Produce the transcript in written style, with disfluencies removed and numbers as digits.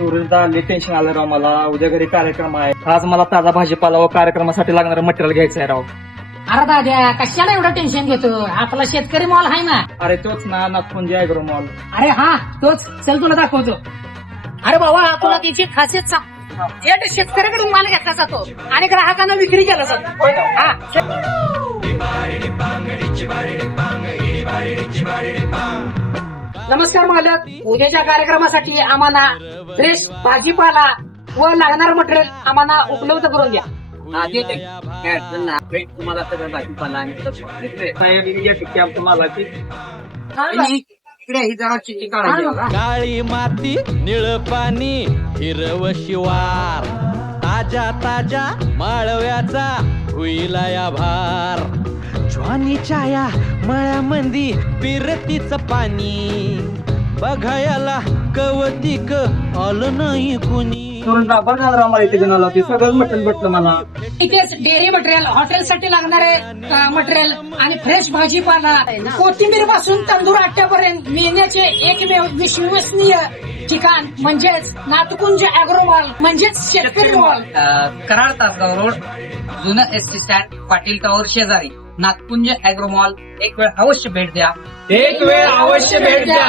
सुरेशदा लई टेन्शन आलं राव मला. उद्या घरी कार्यक्रम आहे. आज मला ताजा भाजीपाला व कार्यक्रमासाठी लागणारं मटेरियल घ्यायचं आहे राव. अरे दाद्या कशाला एवढं टेन्शन घेतो, आपला शेतकरी मॉल आहे ना. अरे तोच ना, नागपुंजी ऍग्रो मॉल. अरे हा तोच, चल तुला दाखवतो. अरे बाबा तुला त्याची खासियत सांग, थेट शेतकऱ्याकडून माल घेतला जातो आणि ग्राहकांना विक्री केला जातो. हा नमस्कार मालक, उद्याच्या कार्यक्रमासाठी आम्हाला फ्रेश भाजीपाला व लागणार मटेरियल आम्हाला उपलब्ध करून द्या. तुम्हाला सगळं भाजीपाला साहेब या टक्के आमचं मालाची. इकडे ही जरा चिठी काढायची बघा. काळी माती निळ पाणी हिरव शिवार ताजा ताजा माळव्याचा हुईला या भार ज्वानीच्या या मळ्यामंदी पिरतीच पाणी बघायला कवतिक आलं नाही कुणी. सुरेशदा बघा राव मला इथे घेऊन आला. ते सगळं मटेरियल भेटलं मला. इथेच डेअरी मटेरियल, हॉटेलसाठी लागणारे मटेरियल आणि फ्रेश भाजीपाला, कोथिंबीर पासून तंदूर आट्यापर्यंत मिळण्याचे एकमेव विश्वसनीय ठिकाण म्हणजेच नातकुंज ऍग्रो मॉल म्हणजेच शेतकरी मॉल. कराड तासगाव रोड, जुनं एसटी स्टँड, पाटील टावर शेजारी नागपुंज ऍग्रो मॉल. एक वेळ अवश्य भेट द्या. एक वेळ अवश्य भेट द्या.